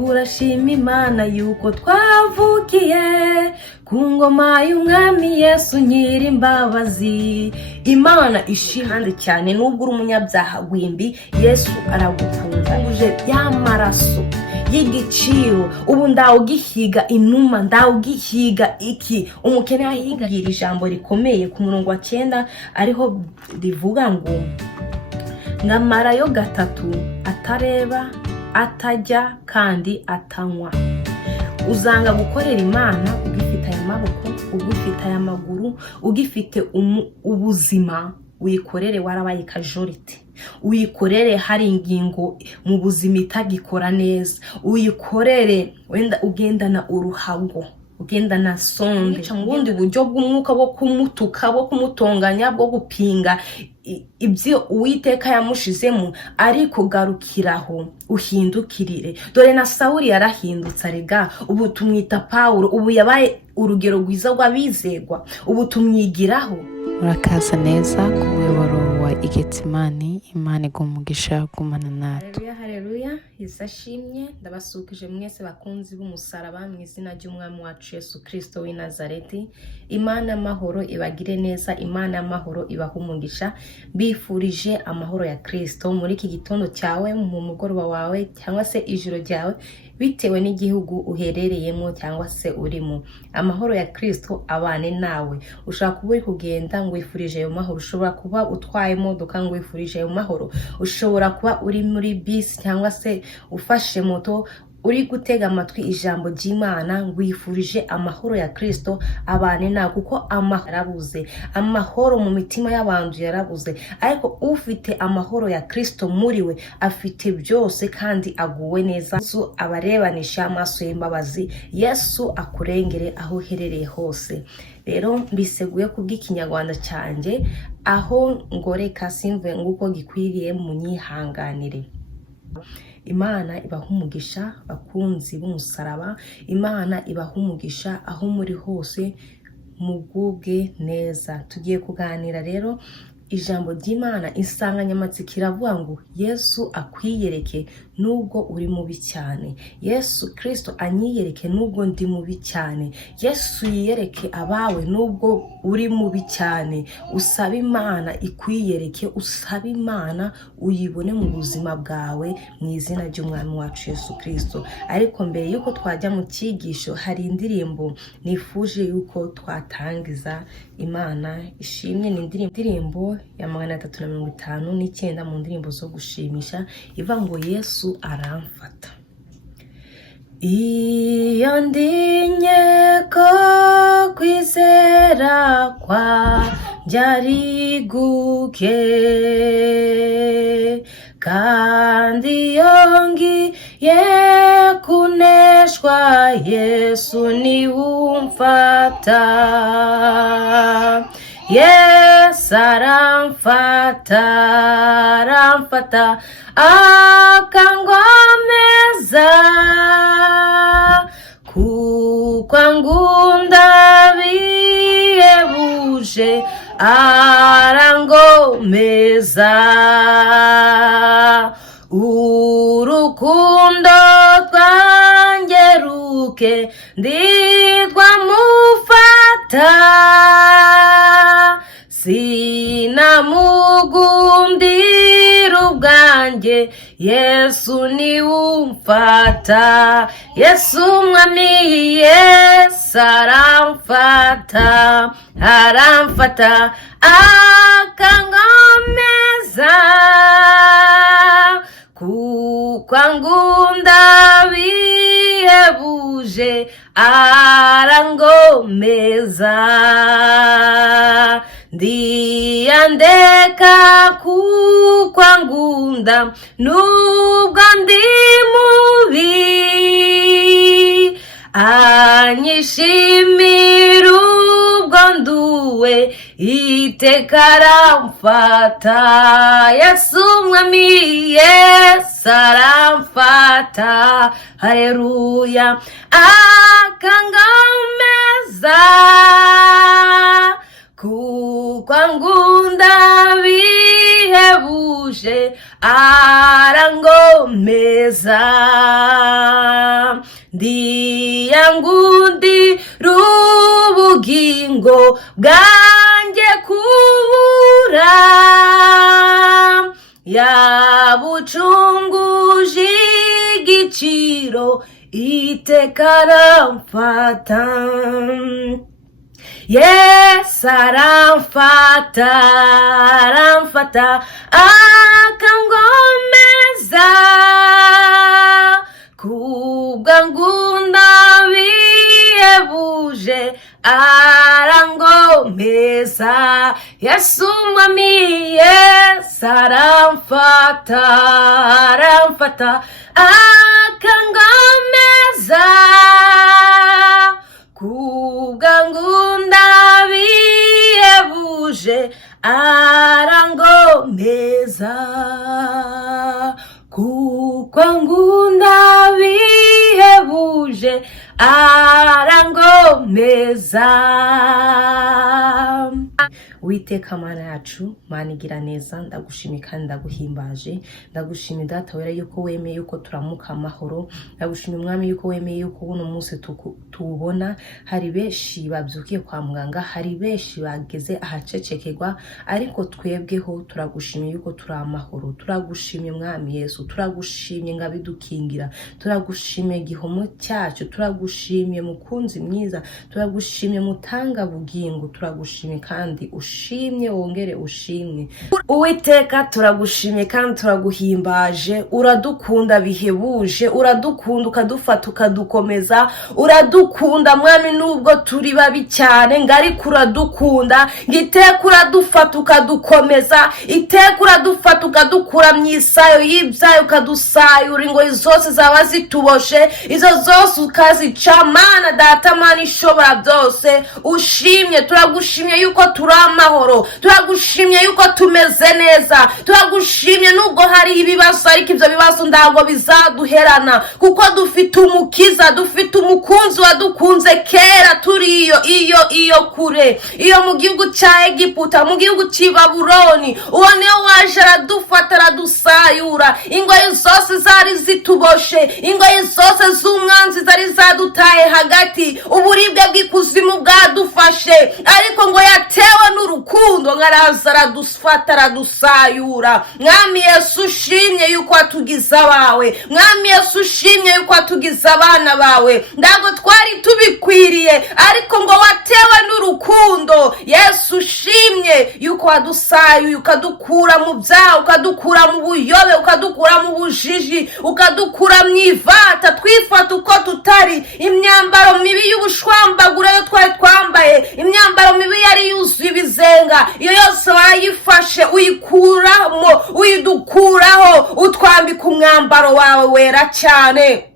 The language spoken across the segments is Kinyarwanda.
turashima Imana yuko twavukiye ku ngoma y'umwami Yesu Nyirimbabazi. Imana ishimwe cyane, nubwo uri umunyabyaha wimbi, Yesu aragukunda. Uje y'amaraso y'igiciro, ubu ndawugihiga inuma, ndawugihiga iki. Umukene ahigira ijambo rikomeye ku murongo wa 9 ariho rivuga ngo ngamarayo gatatu atareba, atajya kandi atanywa. Uzanga gukorera Imana ugifite aya maboko, ugifite aya maguru, ugifite ubuzima, uyikorere warabaye kajorite. Uyikorere hari ingingo mu buzima itagikora neza, uyikorere wenda ugendana uruhago, ugendana sonde mu bundi buryo bw'umwuka bwo kumutuka, bwo kumutonganya, bwo gupinga ibyo Uwiteka yamushizemo. ariko garukiraho uhindukirire. Dore na Sawuli yarahindutse arega, ubu tumwita Paulo, ubu yabaye urugero rwiza rw'abizegwa, ubu tumwigiraho. Murakaza neza ku muyoboro wa Igetsimani. Imana igumugisha gumana natwe. Haleluya, Isashimye. Ndabasukije mwese bakunzi b'umusaraba mu izina ry'umwami wacu Yesu Kristo w'i Nazareti. Imana amahoro ibagire neza, Imana amahoro ibahumugisha. Bifurije amahoro ya Kristo muri iki gitondo cyawe, mu mugoroba wawe, cyangwa se ijoro ryawe, bitewe n'igihugu uherereyemo cyangwa se urimo. Amahoro ya Kristo abane nawe. Ushaka kuba uri kugenda ngo wifurije ayo mahoro, ushobora kuba utwaye imodoka ngo wifurije ayo mahoro, ushobora kuba uri muri bisi cyangwa se ufashe moto uri gutega amatwi ijambo ry'Imana, ngo wifurije amahoro ya Kristo abane nawe, kuko amahoro yarabuze. Amahoro mu mitima y'abantu yarabuze, ariko ufite amahoro ya Kristo muri we afite byose kandi aguwe neza. Yesu abarebanisha amaso y'imbabazi, Yesu akurengere aho uherereye hose. Rero mbiseguye kubw'ikinyarwanda cyanjye, aho ngoreka simve nguko gikwiriye munyihanganire. Imana ibahumugisha bakunzi b'umusaraba, Imana ibahumugisha aho muri hose, mugubwe neza. Tugiye kuganira rero ijambo ry'Imana. Insanganyamatsiko iravuga ngo Yesu akwiyereke nubwo uri mubi cyane. Yesu Kristo anyiyereke nubwo ndi mubi cyane. Yesu yiyereke abawe nubwo uri mubi cyane. Usaba Imana ikwiyereke, usaba Imana uyibone mu buzima bwawe mu izina ry'umwami wacu Yesu Kristo. Ariko mbere yuko twajya mu cyigisho, hari indirimbo nifuje yuko twatangiza. Imana ishimwe. Ni indirimbo ya 359 mu ndirimbo zo gushimisha, ivuga ngo Yesu aramfata. Iyo ndinye ko kwizera kwa byari guke, kandi yongiye kuneshwa, Yesu ni umfata. Yesu aramfata, aramfata akangomeza, kuko angunda bihebuje, arangomeza. Urukundo rwanjye ruke nditwa mufata, sinamugundira ubwanjye, Yesu ni umfata. Yesu mwami, Yesu aramfata, aramfata akangomeza, kuko angunda bihebuje, arangomeza. Ndiyandeka kuko angunda nubwo ndi mubi, anyishimira ubwo nduwe, iteka aramfata. Yesu mwami, Yesu aramfata. Haleluya, akangomeza, kuko angunda bihebuje, arangomeza. Ndiyangundira ubugingo bwanjye kubura, yabucunguje igiciro iteka aramfata. Yes, aramfata akangomeza, kubwangunda bihebuje arangomeza. Yesu mwami, yes, aramfata akangomeza, kubwangunda bihebuje arangomeza, kubwangunda bihebuje arangomeza. Uwiteka Mana yacu, Mana igira neza, ndagushimiye kandi ndaguhimbaje. Ndagushimiye Data wera yuko wemeye yuko turamuka amahoro. Ndagushimiye Mwami yuko wemeye yuko uno munsi tuwubona. Hari benshi babyukiye kwa muganga, hari benshi bageze ahacecekerwa, ariko twebweho turagushimiye yuko turi amahoro. Turagushimiye Mwami Yesu, turagushimiye ngabidukingira, turagushimiye gihomo cyacu, turagushimiye mukunzi mwiza, turagushimiye mutanga bugingo, turagushimiye kandi ushimye, wongere ushimwe. Uwiteka turagushimiye kandi turaguhimbaje. Uradukunda bihebuje, uradukunda ukadufata ukadukomeza, uradukunda Mwami nubwo turi babi cyane, ariko uradukunda. Ngiteka uradufata ukadukomeza, iteka uradufata ukadukura mu isayo y'ibyayo, ukadusayura ingoyi zose zaba zituboshe, izo zose ukazica. Mana Data, Mana ishobora byose, ushimye. Turagushimye yuko turi amahoro, turagushimye yuko tumeze neza, turagushimye nubwo hari ibibazo, ariko ibyo bibazo ntabwo bizaduherana, kuko dufite umukiza, dufite umukunzi wadukunze kera turi iyo kure, iyo mu gihugu cya Egiputa, mu gihugu cy'i Babuloni. Uwo niwe waje aradufata aradusayura, ingoyi zose zari zituboshe, ingoyi zose z'umwanzi zari zadutaye hagati, uburibwe bw'ikuzimu bwadufashe, ariko ngo yatewe n'urukundo ngaraza aradufata aradusayura. Mwami Yesu ushimye yuko watugize abawe, Mwami Yesu ushimye yuko watugize abana bawe. Ntabwo twari tubikwiriye, ariko ngo watewe n'urukundo. Yesu ushimye yuko wadusayuye, ukadukura mu byaha, ukadukura mu buyobe, ukadukura mu bujiji, ukadukura mu ivata twifata uko tutari, imyambaro mibi y'ubushwambagure yo twari twambaye, imyambaro mibi yari yuzuye ibizenga, iyo yose wayifashe uyikuramo, uyidukuraho, utwambika umwambaro wawe wera cyane.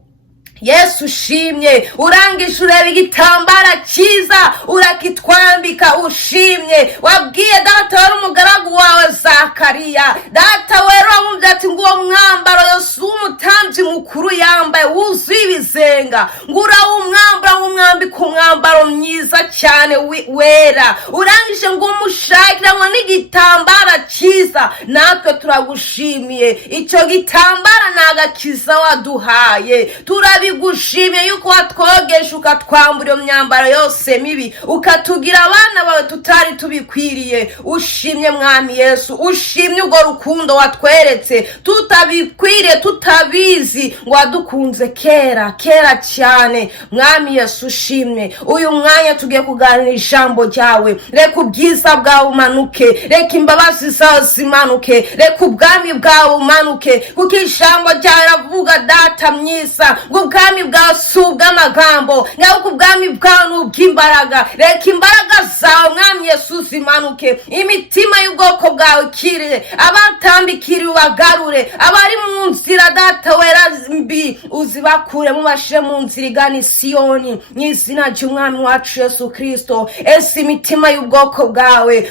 Yesu ushimye, urangije ureba igitambara cyiza urakitwambika, ushimye. Wabwiye Data wari umugaragu wawe Zakariya, Data wera wamubwiye ati ngo uwo mwambaro Yesu w'umutambyi mukuru yambaye wuzuye ibizenga, ngo urawumwambara umwambika umwambaro mwiza cyane wera, urangije ngo umushakira ngo n'igitambara cyiza. Natwe turagushimiye, icyo gitambara ni agakiza waduhaye. Turabigushimiye yuko watwogesha ukatwambura iyo myambaro yose mibi, ukatugira abana bawe tutari tubikwiriye. Ushimye Mwami Yesu, ushimye urwo rukundo watweretse tutabikwiriye, tutabizi, ngo wadukunze kera cyane. Mwami Yesu ushimye. Uyu mwanya tugiye kuganira ijambo ryawe, reka ubwiza bwawe umanuke, reka imbabazi zawe zimanuke, reka ubwami bwawe umanuke, kuko ijambo ryawe ravuga Data mwiza ngo ubwami bwawe si ubw'amagambo, ngaho ubwami bwawe ni ubw'imbaraga. Reka imbaraga zawe Mwami Yesu zimanuke, imitima y'ubwoko bwawe ikirire, abatambikiriye ubagarure, abari mu nzira Data wera mbi uzibakure mubashire mu nzira igana Siyoni mu izina ry'umwami wacu Yesu Kristo. Ese imitima y'ubwoko bwawe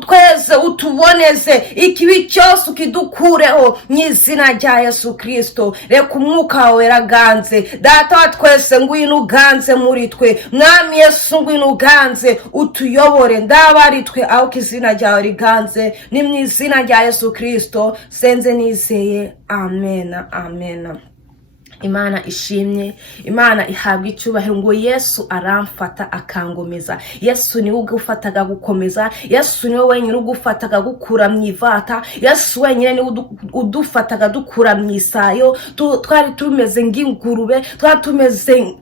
twese utuboneze, ikibi cyose ukidukureho mu izina rya Yesu Kristo. Reka umwuka wawe raganze, data wa twese ngwino uganze muri twe, mwami Yesu ngwino uganze utuyobore, ndabari twe aho izina ryawe riganze, ni mu izina rya Yesu Kristo senze nizeye, amen amen. Imana ishimye, Imana ihabwa icyubahiro. Ngo Yesu aramfata akangomeza. Yesu niwe ugufataga gukomeza, Yesu niwe wenyine ugufataga gukura mu ivata, Yesu wenyine niwe udufataga dukura mu isayo. Twari tumeze ng'ingurube, twari tumeze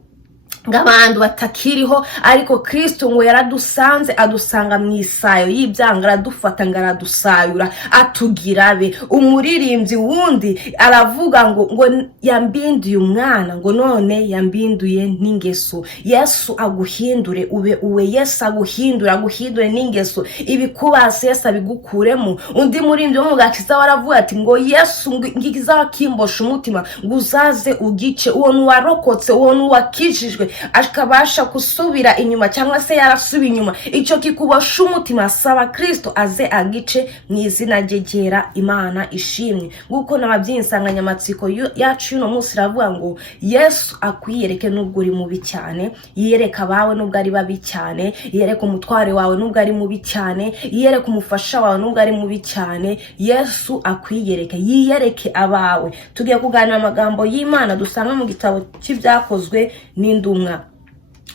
ng'abantu batakiriho, ariko Kristo ngo yaradusanze adusanga mu isayo y'ibyanga, aradufata ngo aradusayura atugira be. Umuririmbyi wundi aravuga ngo yambinduye umwana, ngo none yambinduye n'ingeso. Yesu aguhindure ube uwe, Yesu aguhindure n'ingeso, ibikubase Yesu abigukuremo. Undi muririmbyi wo mu gakiza waravuga ati ngo Yesu ngikiza wakimbosha umutima, ngo uzaze ugice. Uwo nuwarokotse, uwo nuwakijijwe akabasha kusubira inyuma, cyangwa se yarasuba inyuma, icyo kikubosha umutima, saba Kristo aze agice mu izina ryegera. Imana ishimwe. Nguko nababyiye insanganyamatsiko yacu y'uno munsi iravuga ngo Yesu akwiyereke nubwo uri mubi cyane, yiyereka abawe nubwo ari babi cyane, yiyereka umutware wawe nubwo ari mubi cyane, yiyereka umufasha wawe nubwo ari mubi cyane. Yesu akwiyereke, yiyereke abawe. Tugiye kuganira amagambo y'Imana dusanga mu gitabo cy'Ibyakozwe n'Intumwa.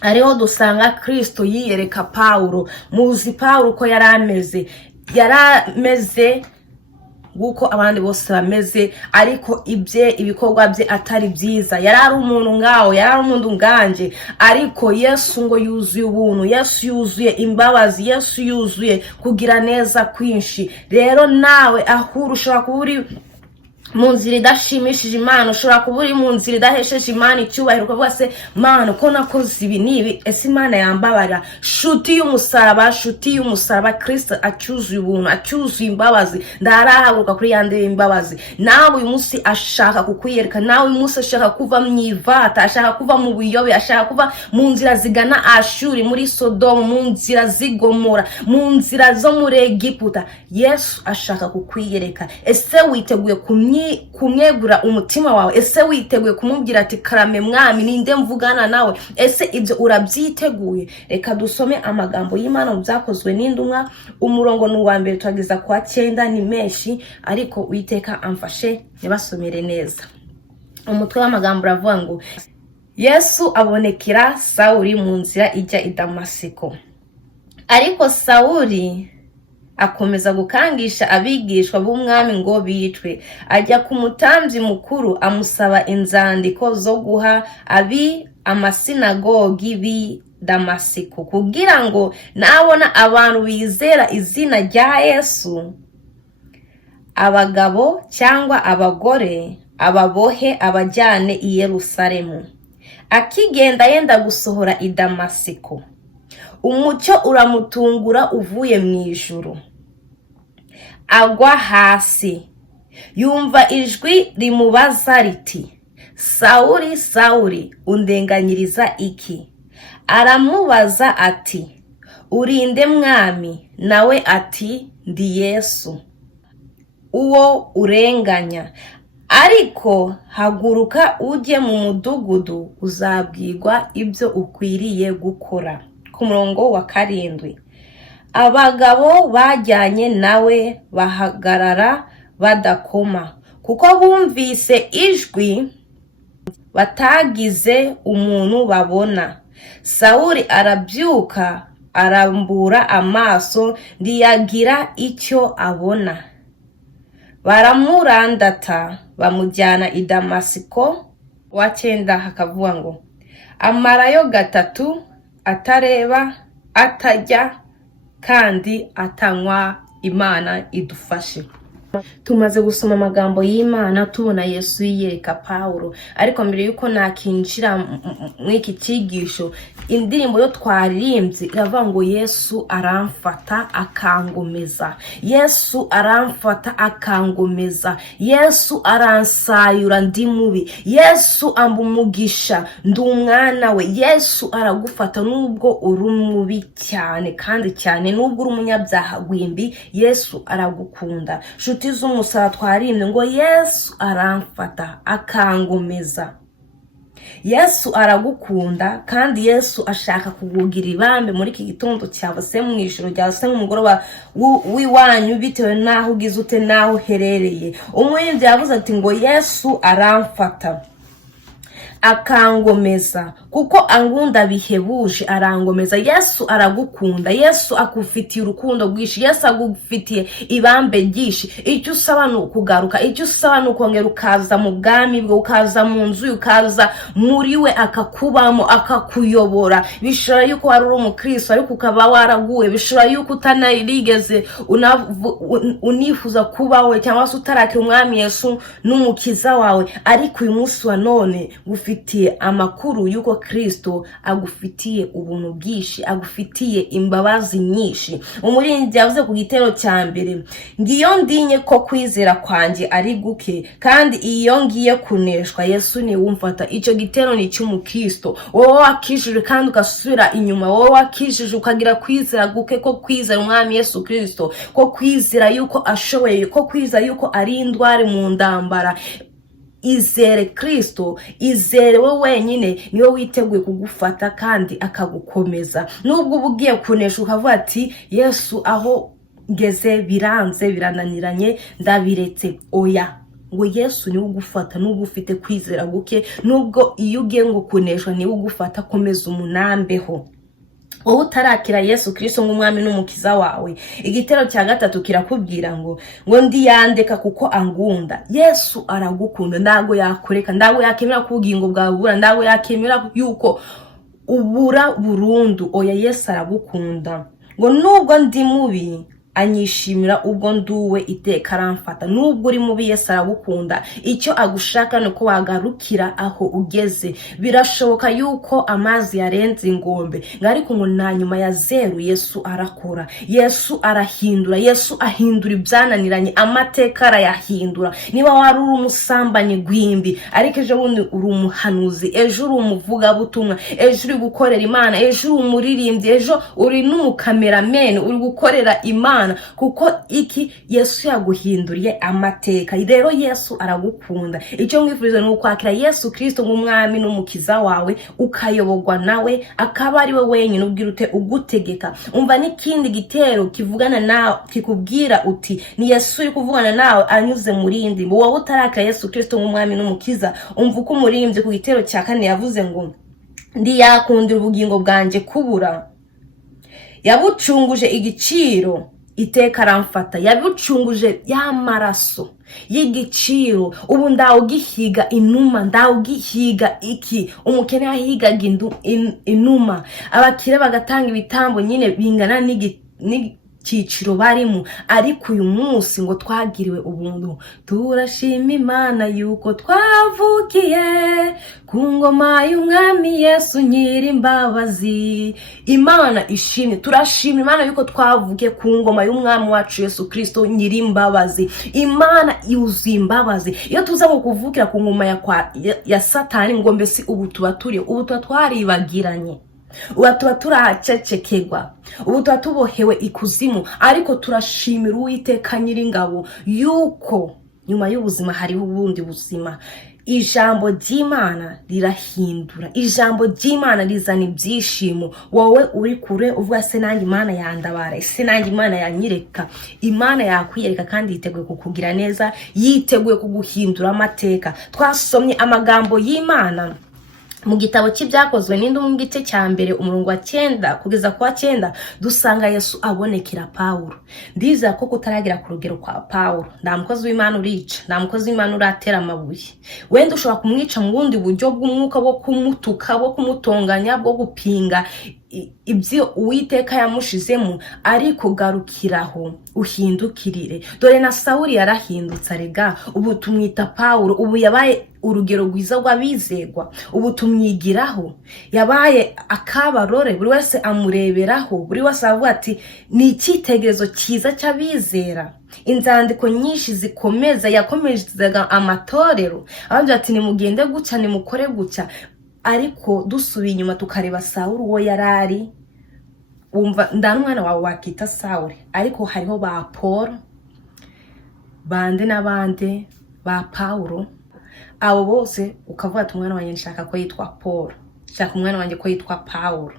Ariho dusanga Kristo yiyereka Pawulo. Muzi Pawulo ko yarameze guko abandi bose bameze, ariko ibikorwa bye atari byiza. Yarari umuntu ngaho, yarari umuntu nganje, ariko Yesu ngo yuzuye ubuntu, Yesu yuzuye imbabazi, Yesu yuzuye kugira neza kwinshi. Rero nawe ahuru ushobora kuba uri mu nzira idashimishije Imana, ushobora kuba uri mu nzira idahesheje Imana icyubahiro, ukavuga se Mana ko nakoze ibi nibi, ese Imana yambabara? Shuti y'umusaraba Kristo acyuzuye ubuntu, acyuzuye imbabazi, ndarahaguruka kuri yande imbabazi. Nawe uyu munsi ashaka kukwiyereka, nawe uyu munsi ashaka kuva mu ivata, ashaka kuva mu buyobe, ashaka kuva mu nzira zigana Ashuri, muri Sodomu, mu nzira zigomora, mu nzira zo muri Egiputa. Yesu ashaka kukwiyereka. Ese witeguye kumwegura umutima wawe? Ese witeguye kumubwira ati karame mwami ninde mvugana nawe? Ese ibyo urabyiteguye? Reka dusome amagambo y'Imana mu Byakozwe n'Intumwa, umurongo n'uwa mbere twagiza kwa 9. Ni menshi ariko Uwiteka amfashe nibasomere neza. Umutwe w'amagambo uravuga ngo Yesu abonekera Sawuli mu nzira ijya i Damasiko, ariko Sawuli akomeza gukangisha abigishwa b'umwami ngo bicwe. Ajya ku mutambyi mukuru amusaba inzandiko zo guha amasinagogi b'i Damasiko, kugira ngo nabona abantu bizera izina rya Yesu, abagabo cyangwa abagore, ababohe abajyane i Yerusalemu. Akigenda yenda gusohora i Damasiko, umucyo uramutungura uvuye mu ijuru. Agwa hasi, yumva ijwi rimubaza riti, Sawuli, Sawuli, undenganyiriza iki? Aramubaza ati, urinde mwami? Nawe ati, ndi Yesu uwo urenganya. Ariko haguruka ujye mu mudugudu, uzabwirwa ibyo ukwiriye gukora. Ku murongo wa 7, abagabo bajyanye nawe bahagarara badakoma, kuko bumvise ijwi batagize umuntu babona. Sawuli arabyuka, arambura amaso, ntiyagira icyo abona. Baramurandata bamujyana i Damasiko. Wa 9 hakavuga ngo amarayo 3 atareba, atajya kandi atanywa. Imana idufashe. Tumaze gusoma amagambo y'Imana tubona Yesu yiyereka Pawulo, ariko mbere yuko nakinjira mw'iki cyigisho, indirimbo yo twaririmbye iravuga ngo Yesu aramfata akangomeza, Yesu aramfata akangomeza, Yesu aransayura ndi mubi, Yesu amba umugisha ndi umwana we. Yesu aragufata nubwo uri mubi cyane kandi cyane, nubwo uri umunyabyaha gwimbi, Yesu aragukunda. Shuti z'umusara twaririmbye ngo Yesu aramfata akangomeza. Yesu aragukunda kandi Yesu ashaka kugugira ibambe muri iki gitondo cyawe, se mu ijoro ryawe, se mu mugoroba w'iwanyu, bitewe naho ugize ute naho uherereye. Umuririmbyi yavuze ati ngo Yesu aramfata akangomeza kuko angunda bihebuje, arangomeza. Yesu aragukunda, Yesu akufitiye urukundo rwinshi, Yesu agufitiye ibambe ryinshi. Icyo usaba ni ukugaruka, icyo usaba ni ukongera ukaza mu bwami bwe, ukaza mu nzu, ukaza muri we akakubamo, akakuyobora. Bishobora yuko wari uri umukristo ariko ukaba waraguye, bishobora yuko utanarigeze unifuza kubawe cyangwa se utarakira umwami Yesu n'umukiza wawe, ariko uyu munsi wa none gufitiye amakuru yuko Kristo agufitiye ubuntu bwinshi, agufitiye imbabazi nyinshi. Umuririmbyi yavuze ku gitero cya mbere, ngiyo ndinye ko kwizera kwanjye ari guke, kandi iyo ngiye kuneshwa Yesu ni wumfata. Icyo gitero ni cy'umukristo, wowe wakijijwe kandi ugasubira inyuma, wowe wakijijwe ukagira kwizera guke, ko kwizera umwami Yesu Kristo, ko kwizera yuko ashoboye, ko kwizera yuko ari indwari mu ndambara. Izere Kristo, izere we wenyine, niwe witeguye kugufata kandi akagukomeza. Nubwo ubugiye kunesha ukavuga ati Yesu aho ngeze biranze, birananiranye, ndabiretse, oya, ngo Yesu niwe ugufata. Nubwo ufite kwizera guke, nubwo iyo ugiye ngo kuneshwa niwe ugufata, komeza umunambeho. Wowe utarakira Yesu Kristo nk'umwami n'umukiza wawe, igitero cya gatatu kirakubwira ngo ndiyandeka kuko angunda. Yesu aragukunda, ndago yakureka, ndago yakemera ko ubugingo bwawe bura, ndago yakemera yuko ubura burundu. Oya, Yesu aragukunda. Ngo nubwo ndi mubi anyishimira, ubwo nduwe iteka aramfata. Nubwo uri mubi Yesu aragukunda. Icyo agushaka ni ko wagarukira aho ugeze. Birashoboka yuko amazi yarenze ingombe, ariko ngo na nyuma ya zeru Yesu arakora, Yesu arahindura, Yesu ahindura ibyananiranye, amateka arayahindura. Niba wari uri umusambanyi gwimbi ariko ejo bundi uri umuhanuzi, ejo uri umuvugabutumwa, ejo uri gukorera Imana, ejo uri umuririmbyi, ejo uri n'umukameramen uri gukorera Imana, kuko iki Yesu yaguhinduriye amateka. Rero Yesu aragukunda. Icyo mwifuriza ni ukwakira Yesu Kristo nk'umwami n'umukiza wawe, ukayoborwa nawe, akaba ari we wenyine ubwira ute ugutegeka. Umva n'ikindi gitero kivugana nawe, kikubwira uti ni Yesu uri kuvugana nawe anyuze muri indi. Wowe utarakira Yesu Kristo nk'umwami n'umukiza, umva uko umuririmbyi ku gitero cya 4 yavuze ngo ndiyakundira ubugingo bwanjye kubura, yabucunguje igiciro iteka aramfata. Yabucunguje y'amaraso y'igiciro, ubu ndawugihiga inuma, ndawugihiga iki. Umukene yahigaga inuma, abakire bagatanga ibitambo nyine bingana n'igiciro barimo. Ariko uyu munsi ngo twagiriwe ubuntu, turashima Imana yuko twavukiye ku ngoma y'umwami Yesu nyiri imbabazi. Imana ishimwe, turashima Imana yuko twavukiye ku ngoma y'umwami wacu Yesu Kristo nyiri imbabazi. Imana yuzuye imbabazi. Iyo tuza kuvukira ku ngoma ya Satani, ngo mbese ubu tuba twaribagiranye, ubu tuba turacecekegwa, ubu tuba tubohewe ikuzimu. Ariko turashimira Uwiteka Nyiringabo yuko nyuma y'ubuzima hariho ubundi buzima. Ijambo ry'Imana rirahindura, ijambo ry'Imana rizana ibyishimo. Wowe uri kure uvuga se nanjye Imana yandabara, se nanjye Imana yanyireka. Imana yakwiyereka kandi yiteguye kukugira neza, yiteguye kuguhindura amateka. Twasomye amagambo y'Imana mu gitabo cy'ibyakozwe n'intumwa mu gice cya mbere umurongo wa 9 kugeza kwa 9, dusanga Yesu abonekera Pawulo. Ndiza ko kutaragera ku rugero kwa Pawulo, nda mukozi w'Imana urica, nda mukozi w'Imana uratera amabuye. Wenda ushobora kumwica mu bundi buryo bw'umwuka, bwo kumutuka, bwo kumutonganya, bwo gupinga ibyo Uwiteka yamushizemo, ariko garukiraho uhindukirire. Dore na Sawuli yarahindutse arega, ubu tumwita Pawulo, ubu yabaye urugero rwiza rw'abizerwa, ubu tumwigiraho, yabaye akabarore, buri wese amureberaho, buri wese avuga ati ni icyitegererezo cyiza cy'abizera. Inzandiko nyinshi zikomeza yakomezaga amatorero abavuga ati nimugende gutya nimukore gutya. Ariko dusubiye inyuma tukareba Sawuli uwo yarari, umva ndanumwana wawe wakita Sawuli, ariko hariho ba Paul bande n'abande ba Pawulo, abo bose ukavuga ati umwana wanjye nshaka ko yitwa Paul, nshaka umwana wanjye ko yitwa Pawulo,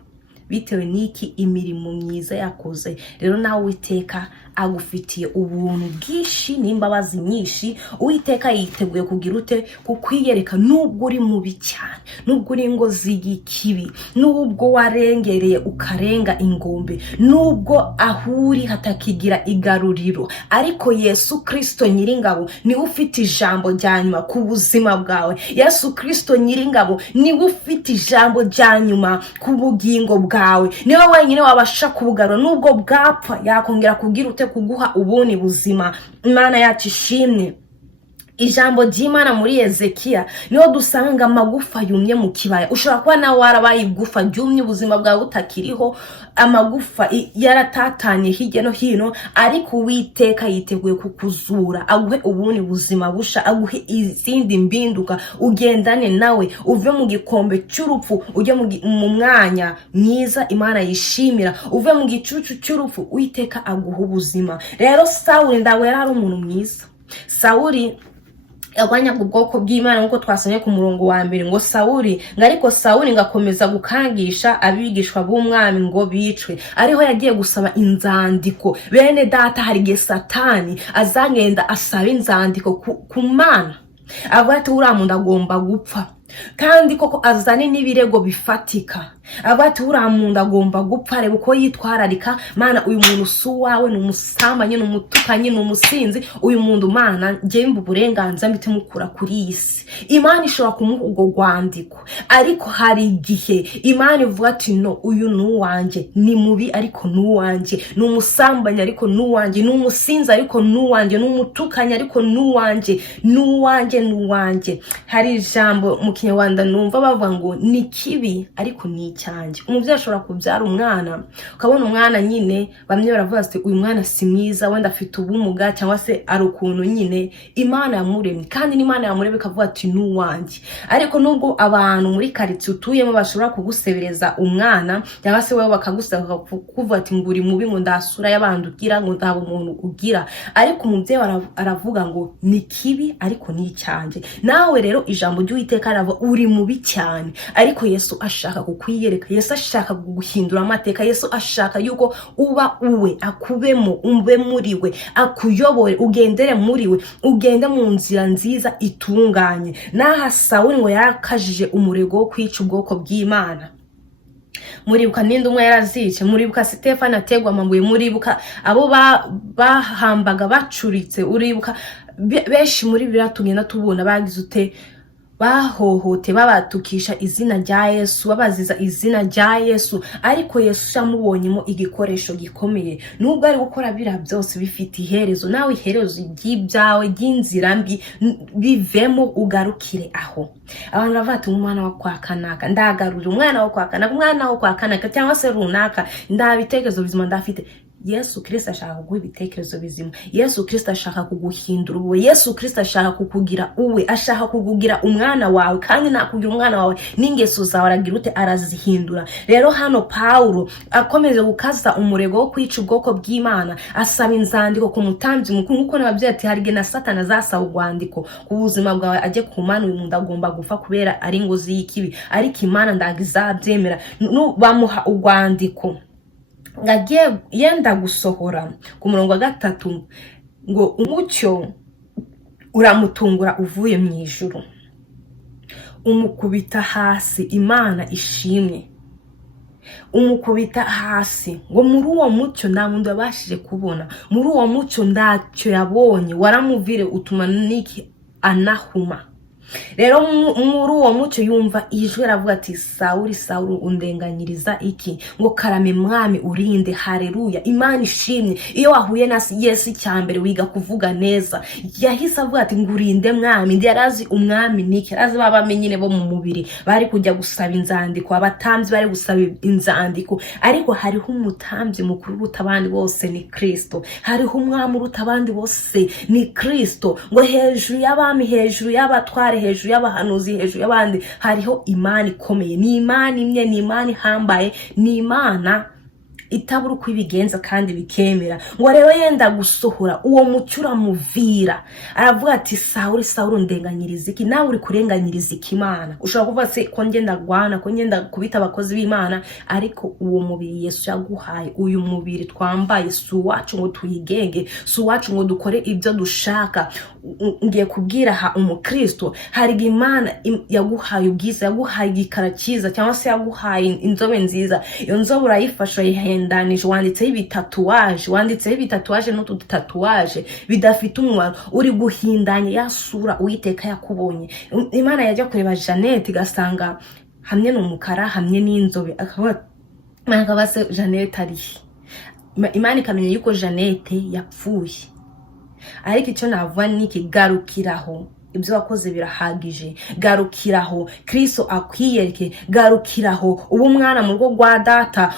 bitewe n'iki imirimo myiza yakoze. Rero nawe Uwiteka agufitiye ubuntu bwinshi n'imbabazi nyinshi. Uwiteka yiteguye kugira ute kukwiyereka, nubwo uri mubi cyane, nubwo uri ingozi y'ikibi, nubwo warengereye ukarenga ingombe, nubwo ahuri hatakigira igaruriro, ariko Yesu Kristo Nyiringabo niwe ufite ijambo rya nyuma ku buzima bwawe. Yesu Kristo Nyiringabo niwe ufite ijambo rya nyuma ku bugingo bwawe, niwe wenyine wabasha kubugarura, nubwo bwapfa yakongera kugira ute kuguha ubuni buzima. Imana yacu ishimwe. Ijambo ry'Imana muri Ezekiya niho dusanga amagufa yumye mu kibaya. Ushobora kuba nawe warabaye igufa ryumye, ubuzima bwawe butakiriho, amagufa yaratatanye hirya no hino, ariko Uwiteka yiteguye kukuzura, aguhe ubuni buzima busha, aguhe izindi mbinduka, ugendane nawe uve mu gikombe cy'urupfu ujye mu mwanya mwiza Imana yishimira, uve mu gicucu cy'urupfu Uwiteka aguha ubuzima. Rero Sawuli ndawe yari umuntu mwiza. Sawuli yagwanyaga ubwoko bw'Imana nkuko twasomye ku murongo wa mbere ngo Sawuli, ariko Sawuli ngakomeza gukangisha abigishwa b'umwami ngo bicwe. Ariho yagiye gusaba inzandiko. Bene data, hari igihe Satani azagenda asaba inzandiko ku Mana, avuga ati uriya muntu agomba gupfa, kandi koko azane n'ibirego bifatika. Abati uriya muntu agomba gupfa, reba uko yitwararika. Mana, uyu muntu si uwawe, ni umusambanyi, ni umutukanyi, ni umusinzi. Uyu muntu Mana njye mba uburenganzira mbite mukura kuri iyi si. Imana ishobora kumuha ubwo rwandiko, ariko hari igihe Imana ivuga ati no, uyu ni uwanjye, ni mubi ariko ni uwanjye, ni umusambanyi ariko ni uwanjye, ni umusinzi ariko ni uwanjye, ni umutukanyi ariko ni uwanjye, ni uwanjye, ni uwanjye. Hari ijambo mu Kinyarwanda numva bavuga ngo ni kibi ariko ni cyanjye. Umubyeyi ashobora kubyara umwana, ukabona umwana nyine bamwe baravuga ati uyu mwana si mwiza, wenda afite ubumuga cyangwa se ari ukuntu nyine Imana yamuremye, kandi n'Imana yamuremye ikavuga ati ni uwanjye. Ariko nubwo abantu muri quartier utuyemo bashobora kugusebereza umwana cyangwa se wowe bakagusaba kuvuga ati ngo uri mubi, ngo ndasura y'abandi ugira, ngo ndaba umuntu ugira, ariko umubyeyi aravuga ngo ni kibi ariko ni cyanjye. Nawe rero ijambo ry'Uwiteka aravuga uri mubi cyane, ariko Yesu ashaka kukwiyereka, Yesu ashaka kuguhindura amateka, Yesu ashaka yuko uba uwe, akubemo, umbe muri we, akuyobore, ugendere muri we, ugende mu nzira nziza itunganye. Naha Sawuli ngo yarakajije umurego wo kwica ubwoko bw'Imana. Muribuka ninde umwe yarazice, muribuka Stefano ategwa amabuye, muribuka abo bahambaga bacuritse, uribuka benshi muri biratugenda tubona bagize ute bahohote babatukisha izina rya Yesu, babaziza izina rya Yesu. Ariko Yesu yamubonyemo igikoresho gikomeye. Nubwo ari gukora bira byose bifite iherezo, nawe iherezo ry'ibyawe ry'inzira mbi bivemo ugarukire aho. Abantu bavata umwana wo kwakanaka, ndagarura umwana wo kwakanaka, umwana wo kwakanaka cyangwa se runaka, ndabitekerezo bizima ndafite. Yesu Kristo ashaka kuguha ibitekerezo bizima. Yesu Kristo ashaka kuguhindura uwe. Yesu Kristo ashaka kukugira uwe, ashaka kukugira umwana wawe, kandi nakugira umwana wawe n'ingeso zawe aragira ute arazihindura. Rero hano Pawulo akomeze gukaza umurego wo kwica ubwoko bw'Imana, asaba inzandiko ku mutambyi mukuru, nkuko nababyeyi ati harige na Satani azasaba urwandiko ku buzima bwawe, ajye ku Mana, uyu muntu agomba gupfa kubera ari ingozi y'ikibi, ariko Imana ndagizabyemera. Bamuha urwandiko ngagiye yenda gusohora ku murongo wa 3 ngo umucyo uramutungura uvuye mu ijuru, umukubita hasi. Imana ishimwe, umukubita hasi. Ngo muri uwo mucyo nta muntu abashije kubona, muri uwo mucyo ndacyo yabonye, waramuvire utuma niki anahuma. rero muri uwo muco yumva ijwi aravuga ati Sawuli Sawuli undenganyiriza iki? Ngo karame mwami urinde. Haleluya, Imana ishimye. Iyo wahuye na Yesu cyambere wiga kuvuga neza. Yahise avuga ati ngurinde mwami. Ndi yarazi umwami niki, yarazi babamenyine bo mu mubiri bari kujya gusaba inzandiko, abatambyi bari gusaba inzandiko, ariko hariho umutambyi mukuru uruta abandi bose ni Kristo. Hariho umwami uruta abandi bose ni Kristo. Ngo hejuru y'abami, hejuru y'abatware, hejuru y'abahanuzi, hejuru y'abandi hariho Imana ikomeye. Ni Imana imwe, ni Imana ihambaye, ni Imana itabura uko ibigenza kandi bikemera. Ngo rero yenda gusohora uwo mucyo uramuvira, aravuga ati Sawuli Sawuli undenganyiriza iki? Nawe uri kurenganyiriza iki Imana? Ushobora kuvuga se ko ngenda gwana, ko ngenda kubita abakozi b'Imana, ariko uwo mubiri Yesu yaguhaye, uyu mubiri twambaye si uwacu ngo tuyigenge, si uwacu ngo dukore ibyo dushaka. Ngiye kubwira ha umukristo, hari Imana yaguhaye ubwiza, yaguhaye igikara cyiza, cyangwa se yaguhaye inzobe nziza. Iyo nzobe urayifasha yihendanije, wanditseho ibitatuwaje n'ututatuwaje bidafite umumaro, uri guhindanya ya sura Uwiteka yakubonye. Imana yajya kureba Jeannette igasanga hamwe n'umukara hamwe n'inzobe, akaba se Jeannette ari Imana ikamenya yuko Jeannette yapfuye. Ariko icyo navuga ni iki, garukiraho. Ibyo wakoze birahagije, garukiraho. Kristo akwiyereke, garukiraho. Ubu mwana mu rugo rwa data,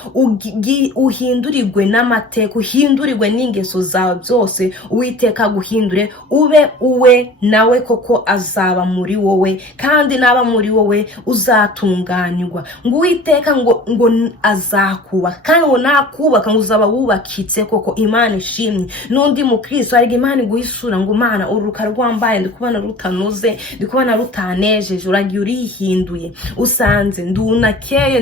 uhindurirwe n'amateka, uhindurirwe n'ingeso zawe byose. Uwiteka guhindure ube uwe, nawe koko azaba muri wowe, kandi naba muri wowe uzatunganywa. Ngo Uwiteka ngo azakubaka, kandi ngo nakubaka ngo uzaba wubakitse koko. Imana ishimwe. N'undi mu Kristo hari Imana guhisura ngo Mana uruka rwambaye ndikubona rutanoze, ndikubona rutanejeje, uragiye urihinduye, usanze ndunakeye,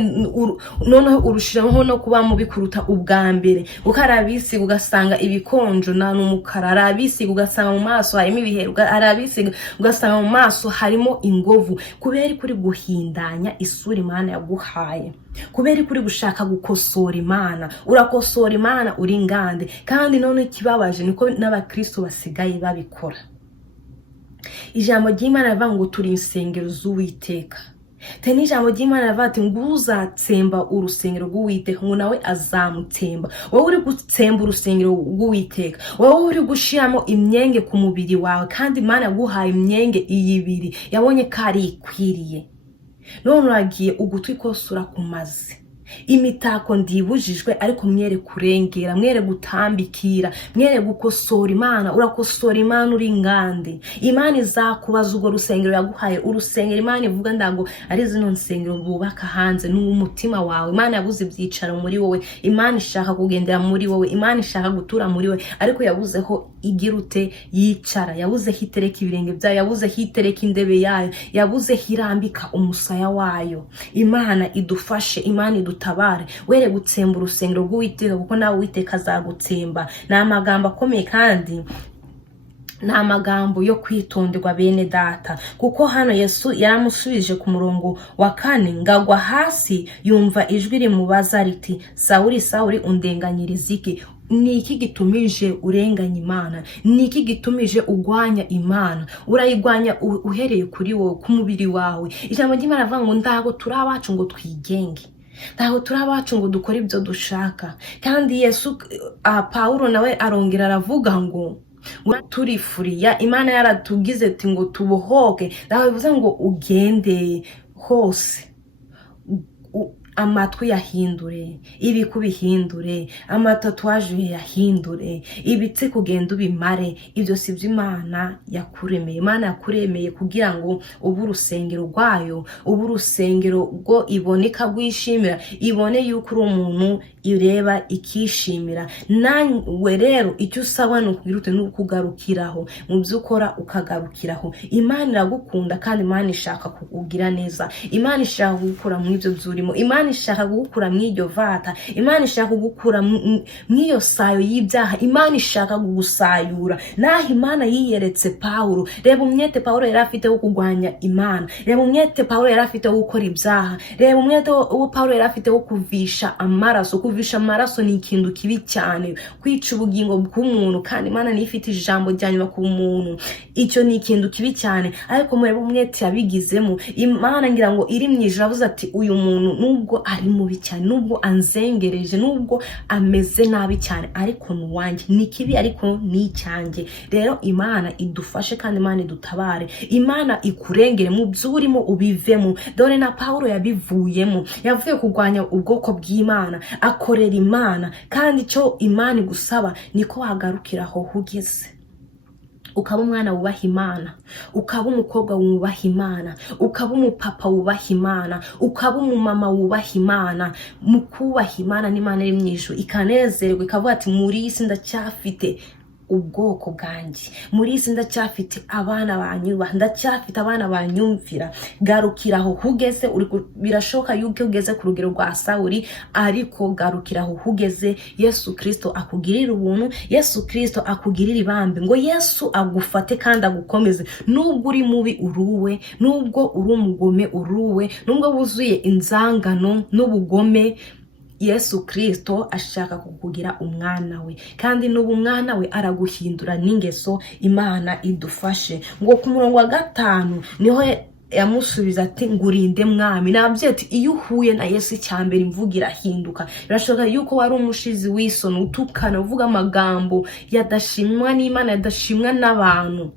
noneho urushiraho no kuba mubi kuruta ubwa mbere. Kuko arabisiga ugasanga ibikonjo na n'umukara, arabisiga ugasanga mu maso harimo ibiheruka, arabisiga ugasanga mu maso harimo ingovu, kubera kuri guhindanya isura Imana yaguhaye, kubera kuri gushaka gukosora Imana. Urakosora Imana uri ngande, kandi none kibabaje niko n'abakristo basigaye babikora. Ijambo ry'Imana rivuga ngo turi insengero z'Uwiteka. Teni ijambo ry'Imana rivuga ati ngo uzatsemba urusengero rw'Uwiteka ngo nawe azamutsemba. Wowe uri gutsemba urusengero rw'Uwiteka, wowe uri gushiramo imyenge ku mubiri wawe, kandi Imana yaguhaye imyenge iyibiri, yabonye ko ari ikwiriye. None uragiye ugutwi kosura kumaze. Imitako ndibujijwe, ariko mwere kurengera, mwere gutambikira, mwere gukosora Imana. Urakosora Imana uri ngande. Imana izakubaza urwo rusengero yaguhaye. Urusengero Imana ivuga ndago ari zino nsengero bubaka hanze n'umutima wawe. Imana yabuze ibyicaro muri wowe, Imana ishaka kugendera muri wowe, Imana ishaka gutura muri wowe, ariko yabuzeho igirute yicara, yabuze hitereka ibirenge byayo, yabuze hitereka indebe yayo, yabuze hirambika umusaya wayo. Imana idufashe, Imana idutabare. Were gutsemba urusengero rw'Uwiteka, kuko nawe Uwiteka azagutsemba. Ni amagambo akomeye kandi ni amagambo yo kwitonderwa bene data, kuko hano Yesu yaramusubije ku murongo wa 4, ngagwa hasi yumva ijwi rimubaza riti Sawuli Sawuli undenganyiriza iki? Niki gitumije urenganya Imana? Niki gitumije ugwanya Imana? Urayigwanya uhereye kuri wowe, ku mubiri wawe. Ijambo ry'Imana rivuga ngo ndago turabacu ngo twigenge, ndago turabacu ngo dukore ibyo dushaka. Kandi Yesu Paulo nawe arongera aravuga ngo turi furiya, Imana yaratugize ati ngo tubohoke. Ndaho bivuze ngo ugende hose, amatwi yahindure, ibikubihindure, amatatuwaje yahindure, ibitsi kugenda ubimare. Ibyo sivyo Imana yakuremeye. Imana yakuremeye kugira ngo ubu urusengero rwayo, ubu urusengero rwo iboneka gwishimira, ibone yuko uri umuntu ireba ikishimira. Nawe rero icyo usaba no kugirute no kugarukiraho, mu byo ukora ukagarukiraho. Imana iragukunda, kandi Imana ishaka kukugira neza. Imana ishaka gukura mu ibyo byurimo, Imana ishaka gukura mu iryo vata, Imana ishaka gukura mu iyo sayo y'ibyaha, Imana ishaka gusayura. Naho Imana yiyeretse Paulo, reba umwete Paulo yari afite wo kugwanya Imana, reba umwete Paulo yari afite wo gukora ibyaha, reba umwete wo Paulo yari afite wo kuvisha amaraso, kuvisha amaraso ni ikintu kibi cyane, kwica ubugingo bw'umuntu, kandi Imana niyo ifite ijambo rya nyuma ku muntu. Icyo ni ikintu kibi cyane, ariko murebe umwete yabigizemo. Imana ngira ngo iri mu ijuru avuze ati uyu muntu nubwo ari mubi cyane, nubwo anzengereje, nubwo ameze nabi cyane, ariko ni uwanjye. Ni kibi ariko ni icyanjye. Rero Imana idufashe kandi Imana idutabare. Imana ikurengere mu byo urimo ubivemo. Dore na Paulo yabivuyemo, yavuye kurwanya ubwoko bw'Imana, akorera Imana, kandi icyo Imana igusaba niko wagarukiraho hugeze. Ukaba umwana wubaha Imana, ukaba umukobwa wubaha Imana, ukaba umupapa wubaha Imana, ukaba umumama wubaha Imana. Mu kubaha Imana n'Imana iri mu ijuru ikanezerwa, ikavuga ati muri isi ndacyafite ubwoko bwanjye, muri isi ndacyafite abana banyubaha, ndacyafite abana banyumvira. Garukiraho hugeze. Birashoboka yuko ugeze ku rugero rwa Sawuli, ariko garukiraho hugeze. Yesu Kristo akugirira ubuntu, Yesu Kristo akugirira ibambe, ngo Yesu agufate kandi agukomeze. Nubwo uri mubi uruwe, nubwo uri umugome uruwe, nubwo wuzuye inzangano n'ubugome, Yesu Kristo ashaka kukugira umwana we, kandi n'ubu umwana we araguhindura n'ingeso. Imana idufashe. Ngo ku murongo wa 5 niho yamusubiza ati ngurinde mwami. Nabyo ati iyo uhuye na Yesu icyambere imvugo irahinduka. Birashoboka yuko wari umushizi w'isoni, utukana, uvuga amagambo yadashimwa n'Imana, yadashimwa n'abantu,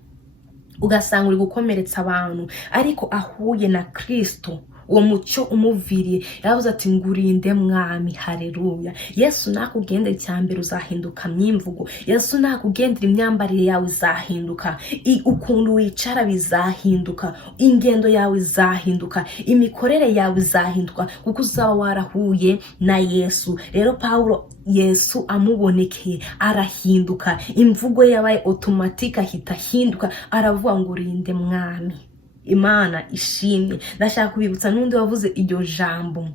ugasanga uri gukomeretsa abantu, ariko ahuye na Kristo, uwo mucyo umuviriye, yavuze ati ngurinde mwami. Haleluya. Yesu nakugendera icyambere uzahinduka myimvugo. Yesu nakugendera imyambarire yawe izahinduka, ukuntu wicara bizahinduka, ingendo yawe izahinduka, imikorere yawe izahinduka, kuko uzaba warahuye na Yesu. Rero Paulo Yesu amubonekeye arahinduka, imvugo yabaye automatique, ahita ahinduka, aravuga ngo urinde mwami. Imana ishimye. Ndashaka kubibutsa n'undi wavuze iryo jambo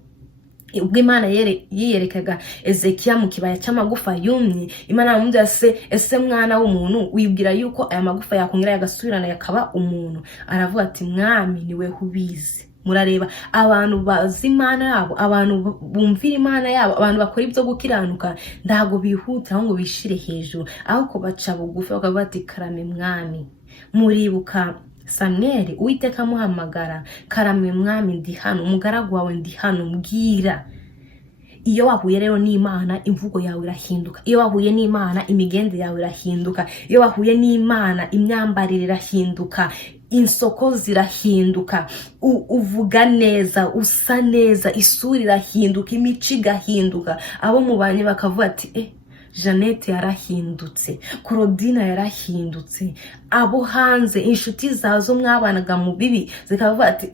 ubwo Imana yiyerekaga Ezekiya mu kibaya cy'amagufa yumye. Imana yamubwira ese mwana w'umuntu, wibwira yuko aya magufa yakongera yagasubirana yakaba umuntu? Aravuga ati mwami niwe ubizi. Murareba abantu bazi Imana yabo, abantu bumvira Imana yabo, abantu bakora ibyo gukiranuka, ndago bihuta ngo bishire hejuru, ahubwo baca bugufi bakavuga ati karame mwami. Muribuka Samweli, Uwiteka amuhamagara, karame mwami ndi hano, umugaragu wawe ndi hano, mbwira. Iyo wahuye rero n'Imana imvugo yawe irahinduka. Iyo wahuye n'Imana imigende yawe irahinduka. Iyo wahuye n'Imana imyambarire irahinduka, insoko zirahinduka, uvuga neza, usa neza, isura irahinduka, imico igahinduka. Abo mubanye bakavuga ati Jeannette yarahindutse, Claudine yarahindutse. Abo hanze inshuti zazo mwabanaga mu bibi zikavuga ati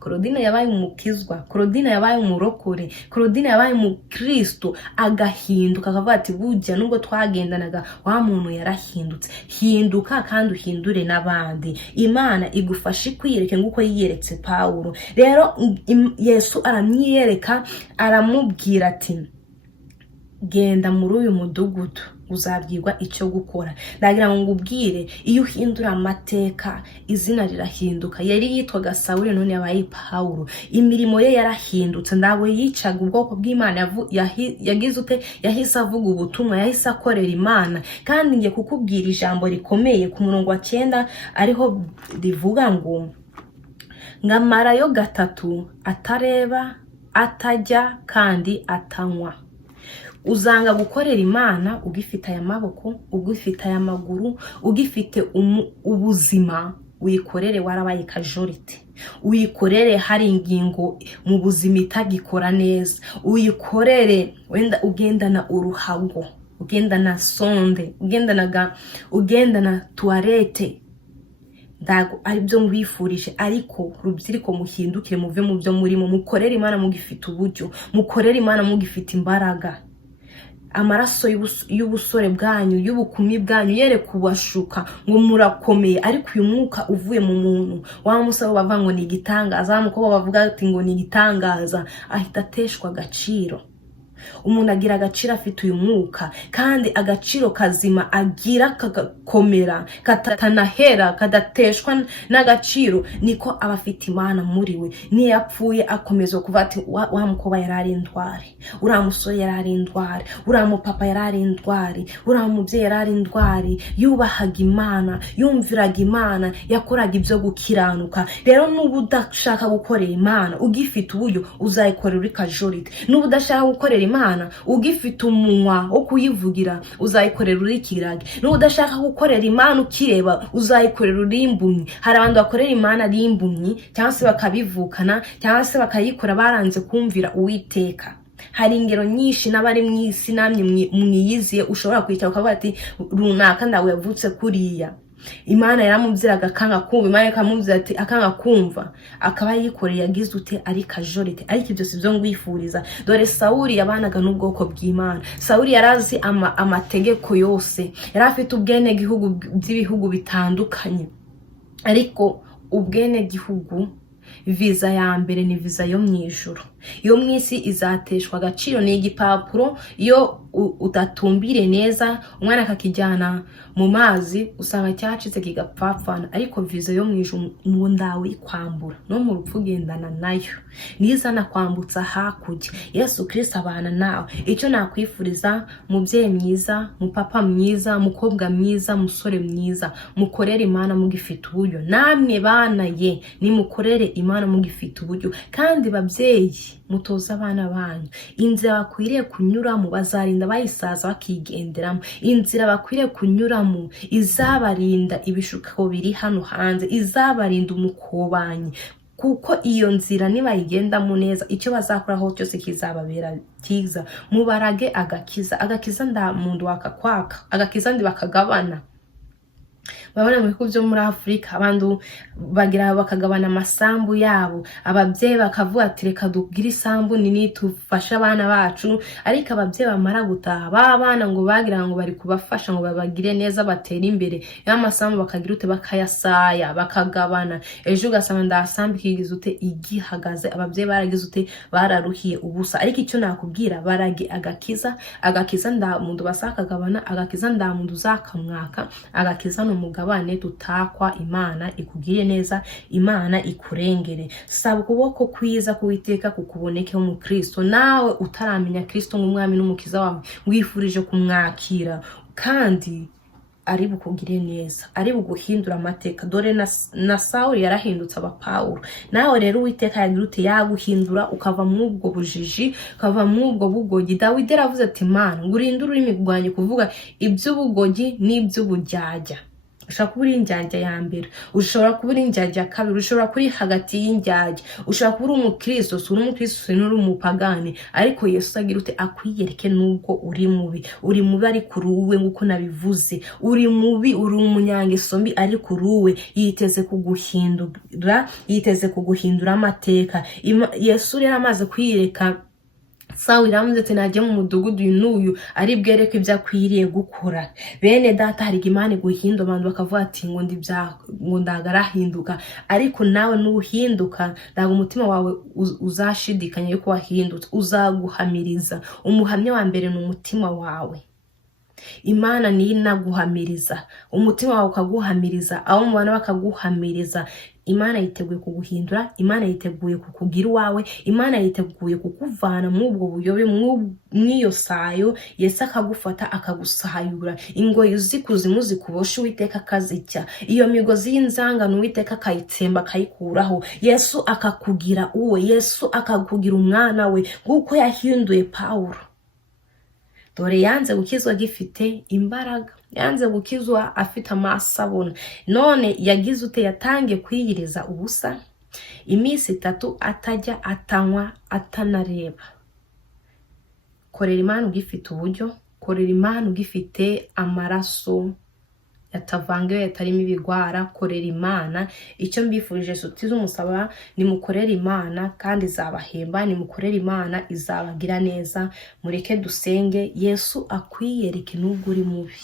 Claudine yabaye umukizwa, Claudine yabaye umurokore, Claudine yabaye mu Kristo, agahinduka, akavuga ati bujya nubwo twagendanaga wa muntu yarahindutse. Hinduka kandi uhindure n'abandi. Imana igufashe kwiyereka nguko yiyeretse Paulo. Rero Yesu aramwiyereka, aramubwira ati genda muri uyu mudugudu uzabyirwa icyo gukora. Ndagira ngo ngubwire, iyo uhindura amateka izina rirahinduka. Yari yitwaga Sawuli, none yabaye Paulo. Imirimo ye yarahindutse, ndago yicaga ubwoko bw'Imana, yagize ute, yahise avuga ubutumwa, yahise akorera Imana. Kandi ngiye kukubwira ijambo rikomeye ku murongo wa 9 ariho rivuga ngo ngamarayo 3 atareba, atajya kandi atanywa. Uzanga gukorera Imana ugifite aya maboko, ugifite aya maguru, ugifite ubuzima, uyikorere warabaye kajorite. Uyikorere hari ingingo mu buzima itagikora neza. Uyikorere wenda ugendana uruhago, ugendana sonde, ugendana toilette. Ndago ari byo mbifurije, ariko rubyiriko muhindukire muve mu byo murimo, mukorere Imana mugifite uburyo, mukorere Imana mugifite imbaraga. Amaraso y'ubusore bwanyu, y'ubukumi bwanyu yere kubashuka ngo murakomeye, ariko uyu mwuka uvuye mu muntu, wa musabo bava ngo ni igitangaza, wa mukobwa bavuga ati ngo ni igitangaza, ahita ateshwa agaciro. umuntu agira agaciro afite uyu mwuka, kandi agaciro kazima agira kagakomera katanahera kadateshwa n'agaciro, niko aba afite Imana muri we. Niyo apfuye akomeza kuvuga ati wa mukobwa yarari indwari, uriya musore yarari indwari, uriya mupapa yarari indwari, uriya mubyeyi yarari indwari, yubahaga Imana, yumviraga Imana, yakoraga ibyo gukiranuka. Rero n'ubu udashaka gukorera Imana ugifite uburyo, uzayikorera uri kajorite. N'ubu udashaka gukorera Imana ugifite umunwa wo kuyivugira, uzayikorera uri kirage. N'ubu udashaka gukorera Imana ukireba, uzayikorera uri imbumyi. Hari abantu bakorera Imana ari imbumyi, cyangwa se bakabivukana, cyangwa se bakayikora baranze kumvira Uwiteka. Hari ingero nyinshi n'abari mu isi namwe mwiyiziye, ushobora kwicara ukavuga ati runaka ndawe yavutse kuriya. Imana yaramubwiraga akanga kumva, Imana ikamubwira ati akanga kumva, akaba yikoreye yagize ute ari kajorite. Ariko ibyo sibyo ngwifuriza. Dore Sawuli yabanaga n'ubwoko bw'Imana. Sawuli yarazi amategeko yose, yari afite ubwene gihugu by'ibihugu bitandukanye. Ariko ubwene gihugu, viza ya mbere ni viza yo mwijuru. Iyo mwisi izateshwa agaciro, ni igipapuro iyo udatumbire neza umwana akakijyana mu mazi usanga cyacitse kigapfapfana. Ariko viza yo mwijuru nuwo ndawe kwambura, no mu rupfu gendana nayo, nizana kwambutsa hakurya. Yesu Kristo abana nawe. Icyo nakwifuriza, mubyeyi mwiza, mupapa mwiza, mukobwa mwiza, musore mwiza, mukorere Imana mugifite uburyo. Namwe bana ye nimukorere Imana mugifite uburyo. Kandi babyeyi mutoza abana banyu inzira bakwiriye kunyuramo, bazarinda bayisaza bakigenderamo. Inzira bakwiriye kunyuramo izabarinda ibishuko biri hano hanze, izabarinda umukobanyi. Kuko iyo nzira nibayigendamo neza, icyo bazakoraho cyose kizababera cyiza. Mubarage agakiza. Agakiza nda muntu wakakwaka, agakiza ndi bakagabana. Babona mu bihugu byo muri Afrika abantu bagira bakagabana amasambu yabo. Ababyeyi bakavuga ati reka dugire isambu nini tufasha abana bacu. Ariko ababyeyi bamara gutaha babana ngo bagira ngo bari kubafasha ngo babagire neza batera imbere, ya masambu bakagira ute bakayasaya bakagabana. Ejo ugasanga ndasambu kigize ute igihagaze, ababyeyi baragize ute bararuhiye ubusa. Ariko icyo nakubwira, barage agakiza. Agakiza nda muntu basakagabana, agakiza nda muntu zakamwaka. Agakiza no mugabane tutakwa. Imana ikugire neza, Imana ikurengere. Saba ukuboko kwiza kuwiteka kukubonekeho mu Kristo. Nawe utaramenya Kristo nk'umwami n'umukiza wawe, wifurije kumwakira, kandi ari bukugire neza, ari buguhindura amateka. Dore na Sawuli yarahindutse aba Pawulo. Nawe rero Uwiteka yagira ute yaguhindura ukava mu ubwo bujiji, ukava mu ubwo bugogi. Dawidi yaravuze ati Mana ngurinde ururimi rwanjye kuvuga iby'ubugogi n'iby'ubujyajya. Ushobora kuba uri injyajya ya mbere, ushobora kuba uri injyajya ya kabiri, ushobora kuba uri hagati y'injyajya, ushobora kuba uri umukristo, uri umukristo uri umupagani. Ariko Yesu agira ute akwiyereke nubwo uri mubi. Uri mubi ariko uruwe nk'uko nabivuze. Uri mubi, uri umunyangeso mbi ariko uruwe. Yiteze kuguhindura, yiteze kuguhindura amateka. Yesu rero amaze kwiyereka Sawuli yaramuze ati najye mu mudugudu n'uyu ari bwereke ibyo akwiriye gukora. Bene data, hari Imana guhinda abantu bakavuga ati ngo ndagarahinduka. Ariko nawe nuhinduka, ndaga umutima wawe uzashidikanya yuko wahindutse, uzaguhamiriza. Umuhamya wa mbere ni umutima wawe. Imana ni inaguhamiriza, umutima wawe ukaguhamiriza, abo mubana bakaguhamiriza. Imana yiteguye kuguhindura, Imana yiteguye kukugira uwawe, Imana yiteguye kukuvana mu ubwo buyobe, mw'iyo sayo. Yesu akagufata akagusayura. Ingoyi zikuzimu zikubosha Uwiteka akazicya. Iyo migozi y'inzangano Uwiteka akayitsemba akayikuraho. Yesu akakugira uwe, Yesu akakugira umwana we, nk'uko yahinduye Pawulo. Dore yanze gukizwa gifite imbaraga, yanze gukizwa afite amasabona. None yagize ute yatangiye kwiyiriza ubusa iminsi 3 atajya atanywa atanareba. Korera Imana ugifite uburyo, korera Imana ugifite amaraso yatavangiwe yatarimo ibigwara. Korera Imana. Icyo mbifurije suti z'umusaba, ni mukorera Imana kandi izabahemba. Ni mukorera Imana izabagira neza. Mureke dusenge. Yesu akwiyereke nubwo uri mubi,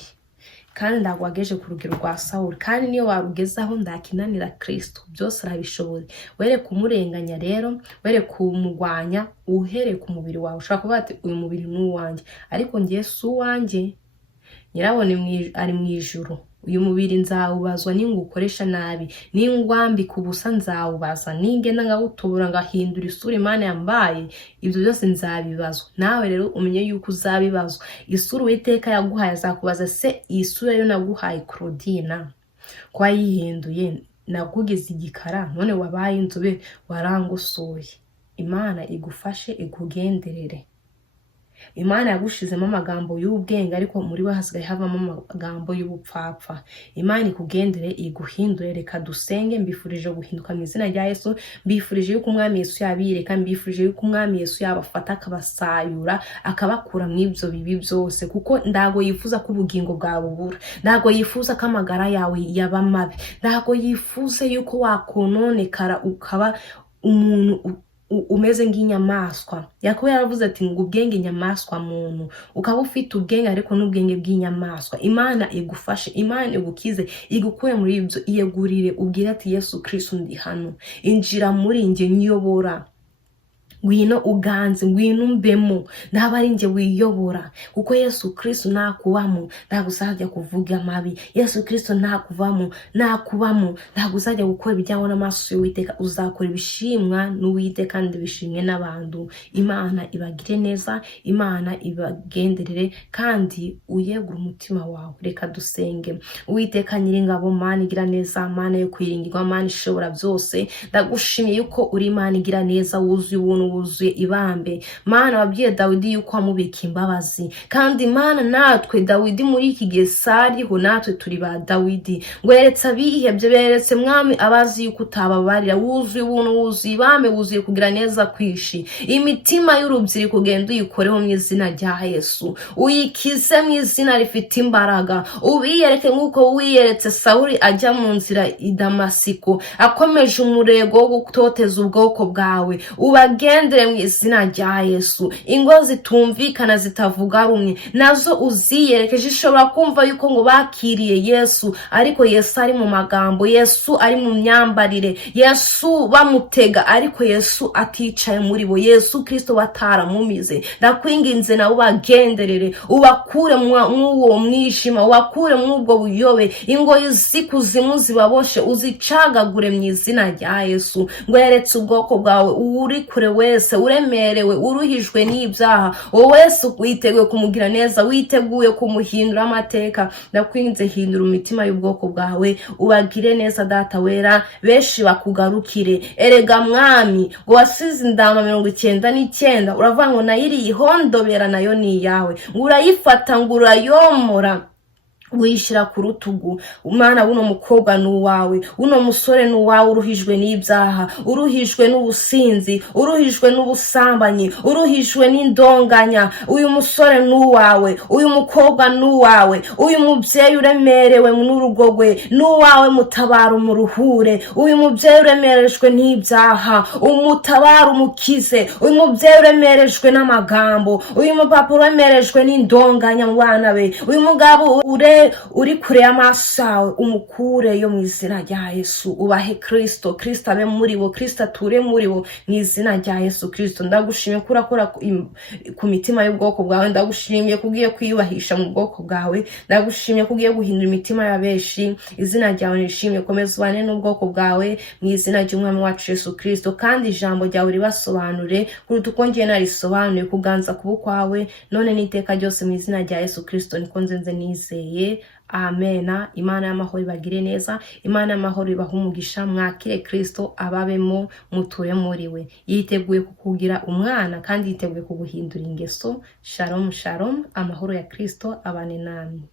kandi ndagwageje ku rugero rwa Sawuli, kandi niyo warugezaho ndakinanira Kristo, byose arabishoboye. Were kumurenganya rero, were kumugwanya uhereye ku mubiri wawe. Ushaka kuvuga ati uyu mubiri ni uwanjye, ariko ngiye si uwanjye, nyirabone ari mu ijuru. Uyu mubiri nzawubazwa ningukoresha nabi, ningwambika ubusa nzawubaza, ningenda ngawutubura ngahindura isura Imana yambaye, ibyo byose nzabibazwa. Nawe rero umenye yuko uzabibazwa. Isura Uwiteka yaguhaye azakubaza, se iyi sura yo naguhaye Claudina ko wayihinduye, nakugize igikara none wabaye inzobe warangusuye. Imana igufashe igugenderere. Imana yagushizemo amagambo y'ubwenge, ariko muri we hasigaye havamo amagambo y'ubupfapfa. Imana ikugendere iguhindure. Reka dusenge. Mbifurije guhinduka mu izina rya Yesu. Mbifurije yuko Umwami Yesu yabireka. Mbifurije yuko Umwami Yesu yabafata akabasayura, akabakura mu ibyo bibi byose, kuko ndago yifuza ko ubugingo bwawe bubura. Ndago yifuza ko amagara yawe yaba mabi. Ndago yifuza yuko wakononekara ukaba umuntu umeze nk'inyamaswa. Yakobo yaravuze ati ngo ubwenge nyamaswa muntu, ukaba ufite ubwenge ariko n'ubwenge bw'inyamaswa. Imana igufashe, Imana igukize, igukure muri ibyo. Iyegurire, ubwire ati Yesu Kristo ndi hano, injira muri nge, nyiyobora. Ngwino uganze, ngwino mbemo, ndaba ari nge wiyobora, kuko Yesu Kristo nakubamo ndagusajya kuvuga mabi. Yesu Kristo nakuvamo nakubamo ndagusajya gukora ibijyanye n'amaso y'Uwiteka. Uzakora ibishimwa n'Uwiteka kandi bishimwe n'abantu. Imana ibagire neza, Imana ibagenderere, kandi uyegura umutima wawe. Reka dusenge. Uwiteka Nyiringabo, Mana igira neza, Mana yo kwiringirwa, Mana ishobora byose, ndagushimiye yuko uri Imana igira neza, wuzuye ubuntu, wuzuye ibambe. Mana wabwiye Dawidi yuko wamubika imbabazi, kandi Mana natwe Dawidi muri iki gihe sariho, natwe turi ba Dawidi. Ngo yeretse abihebye, beretse Mwami abazi yuko utababarira. Wuzuye ubuntu, wuzuye ibambe, wuzuye kugira neza kwishi. Imitima y'urubyiruko ugenda uyikoreho mu izina rya Yesu, uyikize mu izina rifite imbaraga. Ubiyereke nk'uko wiyeretse Sawuli ajya mu nzira i Damasiko, akomeje umurego wo gutoteza ubwoko bwawe. Ubagendere mu izina rya Yesu. Ingo zitumvikana zitavuga rumwe nazo uziyereke. Zishobora kumva yuko ngo bakiriye Yesu, ariko Yesu ari mu magambo, Yesu ari mu myambarire, Yesu bamutega, ariko Yesu aticaye muri bo. Yesu Kristo bataramumize. Ndakwinginze nawe ubagenderere, ubakure mw'uwo mwijima, ubakure mw'ubwo buyobe. Ingoyi z'ikuzimu zibaboshe uzicagagure mu izina rya Yesu. Ngo yeretse ubwoko bwawe uri kure wese, uremerewe, uruhijwe n'ibyaha, wowe wese witeguye kumugira neza, witeguye kumuhindura amateka. Ndakwinginze hindura imitima y'ubwoko bwawe, ubagire neza Data wera, benshi bakugarukire. Erega Mwami, ngo wasize indama 99, uravuga ngo nayiriye ihondobera nayo ni iyawe, ngo urayifata ngo urayomora wishira ku rutugu. Umwana w'uno mukobwa n'uwawe, uno musore n'uwawe, uruhijwe n'ibyaha, uruhijwe n'ubusinzi, uruhijwe n'ubusambanyi, uruhijwe n'indonganya. Uyu musore n'uwawe, uyu mukobwa n'uwawe, uyu mubyeyi uremerewe n'urugo rwe n'uwawe, mutabara umuruhure. Uyu mubyeyi uremerejwe n'ibyaha, umutabara umukize. Uyu mubyeyi uremerejwe n'amagambo, uyu mupapa uremerejwe n'indonganya mu bana be, uyu mugabo uri kure y'amaso yawe umukure yo mu izina rya Yesu. Ubahe Kristo, Kristo abe muri bo, Kristo ature muri bo mu izina rya Yesu Kristo. Ndagushimiye ko urakora ku mitima y'ubwoko bwawe, ndagushimiye ko ugiye kwiyubahisha mu bwoko bwawe, ndagushimiye ko ugiye guhindura imitima ya benshi. Izina ryawe nishimye, komeza ubane n'ubwoko bwawe mu izina ry'Umwami wacu Yesu Kristo, kandi ijambo ryawe ribasobanure kuruta uko ngiye narisobanuye. Kuganza kuba kwawe none n'iteka ryose mu izina rya Yesu Kristo niko nzenze nizeye. Amena. Imana y'amahoro ibagire neza, Imana y'amahoro ibahe umugisha. Mwakire Kristo ababemo, muture muri we. Yiteguye kukugira umwana, kandi yiteguye kuguhindura ingeso. Shalom shalom. Amahoro ya Kristo abane namwe.